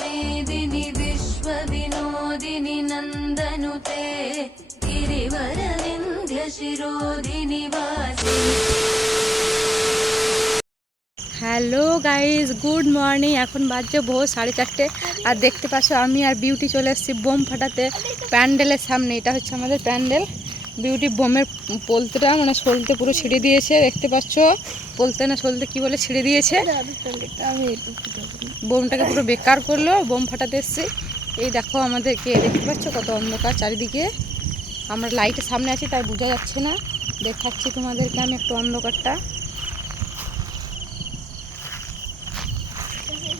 मेदिनि विश्वविनोदिनि नन्दनुते गिरिवरविन्ध्य शिरोदिनि वासिनि। Hello guys, good morning. এখন বাজছে ভোর 4:30 আর দেখতে পাচ্ছ আমি আর বিউটি চলে এসেছি বোম ফাটাতে প্যান্ডেলের সামনে। এটা হচ্ছে আমাদের প্যান্ডেল। বিউটি বোমের পোলতেটা মানে সলতে পুরো ছিঁড়ে দিয়েছে, দেখতে পাচ্ছ। পোলতে না সলতে কি বলে ছিঁড়ে দিয়েছে, বোমটাকে পুরো বেকার করলো। বোম ফাটাতে এসেছি। এই দেখো আমাদেরকে, দেখতে পাচ্ছ কত অন্ধকার চারিদিকে। আমরা লাইটের সামনে আছি তাই বোঝা যাচ্ছে না, দেখাচ্ছি তোমাদেরকে আমি একটু অন্ধকারটা।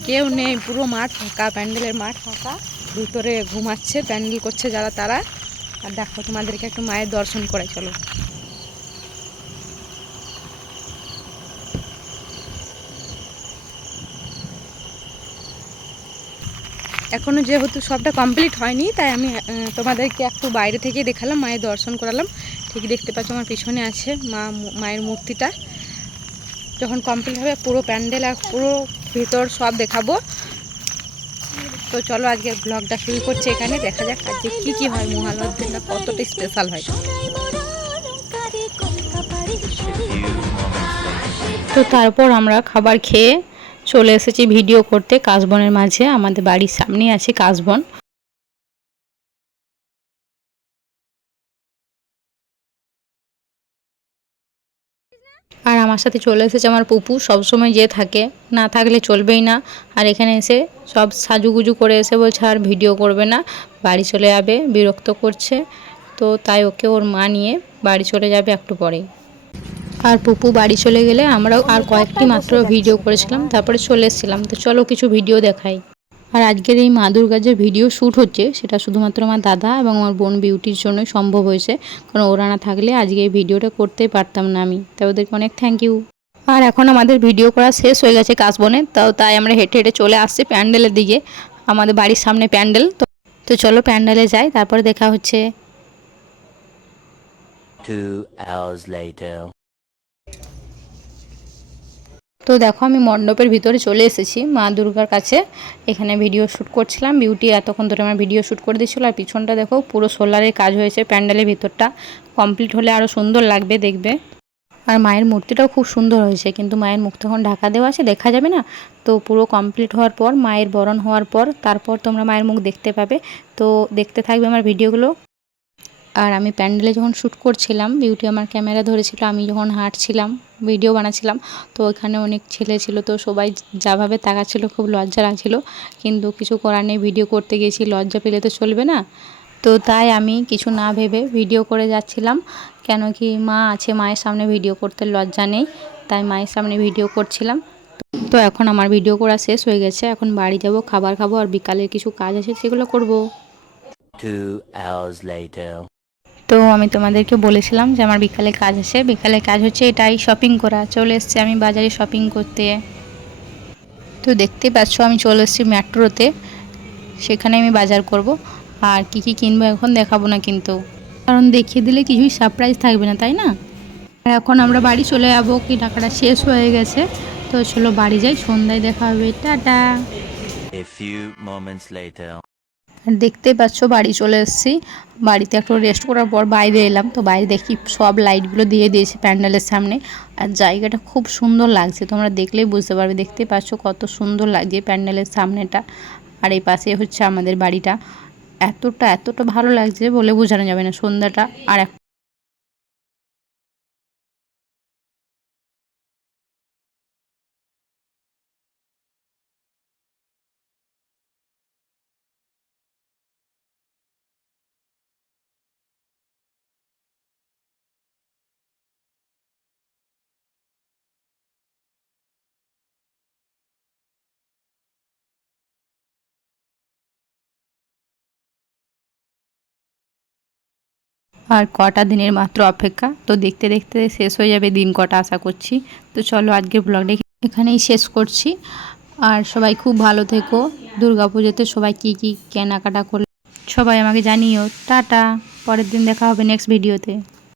কেউ নেই, পুরো মাঠ ফাঁকা, প্যান্ডেলের মাঠ ফাঁকা। ভিতরে ঘুমাচ্ছে, প্যান্ডেল করছে যারা তারা। আর দেখো তোমাদেরকে একটু মায়ের দর্শন করে চলো। এখনো যেহেতু সবটা কমপ্লিট হয়নি তাই আমি তোমাদেরকে একটু বাইরে থেকে দেখালাম, মায়ের দর্শন করালাম। ঠিক দেখতে পাচ্ছ আমার পিছনে আছে মায়ের মূর্তিটা। যখন কমপ্লিট হবে পুরো প্যান্ডেল আর পুরো ভিতর সব দেখাবো। তো চলো আজকে ব্লগটা শুরু করছে এখানে। দেখা যাক আজকে কি হয়, মহালয়ার দিনটা কতটা স্পেশাল হয়। তো তারপর আমরা খাবার খেয়ে চলে এসেছি ভিডিও করতে কাশবনের মাঝে। আমাদের বাড়ির সামনেই আছে কাশবন। আর আমার সাথে চলে এসেছে আমার পুপু, সবসময় যে থাকে, না থাকলে চলবেই না। আর এখানে এসে সব সাজুগুজু করে এসে বলছে আর ভিডিও করবে না, বাড়ি চলে যাবে, বিরক্ত করছে। তো তাই ওকে ওর মা নিয়ে বাড়ি চলে যাবে একটু পরেই। আর পুপু বাড়ি চলে গেলে আমরাও আর কয়েকটি মাত্র ভিডিও করেছিলাম, তারপরে চলে এসেছিলাম। তো চলো কিছু ভিডিও দেখাই। আর আজকের এই মা দুর্গার যে ভিডিও শ্যুট হচ্ছে সেটা শুধুমাত্র আমার দাদা এবং আমার বোন বিউটির জন্যই সম্ভব হয়েছে, কারণ ওরা না থাকলে আজকে এই ভিডিওটা করতেই পারতাম না আমি। তাই ওদেরকে অনেক থ্যাংক ইউ। আর এখন আমাদের ভিডিও করা শেষ হয়ে গেছে কাশবনে। তাই আমরা হেঁটে হেঁটে চলে আসছি প্যান্ডেলের দিকে। আমাদের বাড়ির সামনে প্যান্ডেল। তো চলো প্যান্ডেলে যাই, তারপরে দেখা হচ্ছে। 2 hours later. তো দেখো আমি মণ্ডপের ভিতরে চলে এসেছি মা দুর্গার কাছে। এখানে ভিডিও শ্যুট করছিলাম, বিউটি এতক্ষণ ধরে আমার ভিডিও শ্যুট করে দিচ্ছিলো। আর পিছনটা দেখো পুরো সোলারের কাজ হয়েছে, প্যান্ডেলের ভিতরটা কমপ্লিট হলে আরও সুন্দর লাগবে দেখবে। আর মায়ের মূর্তিটাও খুব সুন্দর হয়েছে, কিন্তু মায়ের মুখ তখন ঢাকা দেওয়া আছে, দেখা যাবে না। তো পুরো কমপ্লিট হওয়ার পর, মায়ের বরণ হওয়ার পর, তারপর তোমরা মায়ের মুখ দেখতে পাবে। তো দেখতে থাকবে আমার ভিডিওগুলো। আর আমি প্যান্ডেলে যখন শ্যুট করছিলাম, বিউটি আমার ক্যামেরা ধরেছিল, আমি যখন হাঁটছিলাম ভিডিও বানাচ্ছিলাম। তো ওখানে অনেক ছেলে ছিল, তো সবাই যাভাবে তাকাচ্ছিল, খুব লজ্জা লাগছিল। কিন্তু কিছু করার নেই, ভিডিও করতে গেছি, লজ্জা পেলে তো চলবে না। তো তাই আমি কিছু না ভেবে ভিডিও করে যাচ্ছিলাম। কেন কি মা আছে, মায়ের সামনে ভিডিও করতে লজ্জা নেই, তাই মায়ের সামনে ভিডিও করছিলাম। তো এখন আমার ভিডিও করা শেষ হয়ে গেছে, এখন বাড়ি যাব, খাবার খাবো, আর বিকালের কিছু কাজ আছে সেগুলো করব। 2 hours later. তো আমি তোমাদেরকে বলেছিলাম যে আমার বিকালে কাজ আছে। বিকালে কাজ হচ্ছে এটাই, শপিং করা। চলে এসেছি আমি বাজারে শপিং করতে। তো দেখতে পাচ্ছ আমি চলে এসেছি মেট্রোতে, সেখানে আমি বাজার করব। আর কি কি কিনবো এখন দেখাবো না কিন্তু, কারণ দেখিয়ে দিলে কিছুই সারপ্রাইজ থাকবে না, তাই না। আর এখন আমরা বাড়ি চলে যাবো, কি টাকাটা শেষ হয়ে গেছে। তো চলো বাড়ি যাই, সন্ধ্যায় দেখা হবে, tata. A few moments later. আর দেখতেই পাচ্ছ বাড়ি চলে এসেছি। বাড়িতে একটু রেস্ট করার পর বাইরে এলাম। তো বাইরে দেখি সব লাইটগুলো দিয়ে দিয়েছে প্যান্ডেলের সামনে। আর জায়গাটা খুব সুন্দর লাগছে, তোমরা দেখলেই বুঝতে পারবে। দেখতেই পাচ্ছ কত সুন্দর লাগছে প্যান্ডেলের সামনেটা। আর এই পাশে হচ্ছে আমাদের বাড়িটা। এতটা ভালো লাগছে বলে বোঝানো যাবে না সন্ধ্যাটা। আর কটা দিনের মাত্র অপেক্ষা, তো দেখতে দেখতে শেষ হয়ে যাবে দিন কটা আশা করছি। তো চলো আজকের ব্লগটা এখানেই শেষ করছি। আর সবাই খুব ভালো থেকো। দুর্গাপুজোতে সবাই কি কেনাকাটা করলে সবাই আমাকে জানিও। টাটা, পরের দিন দেখা হবে নেক্সট ভিডিওতে।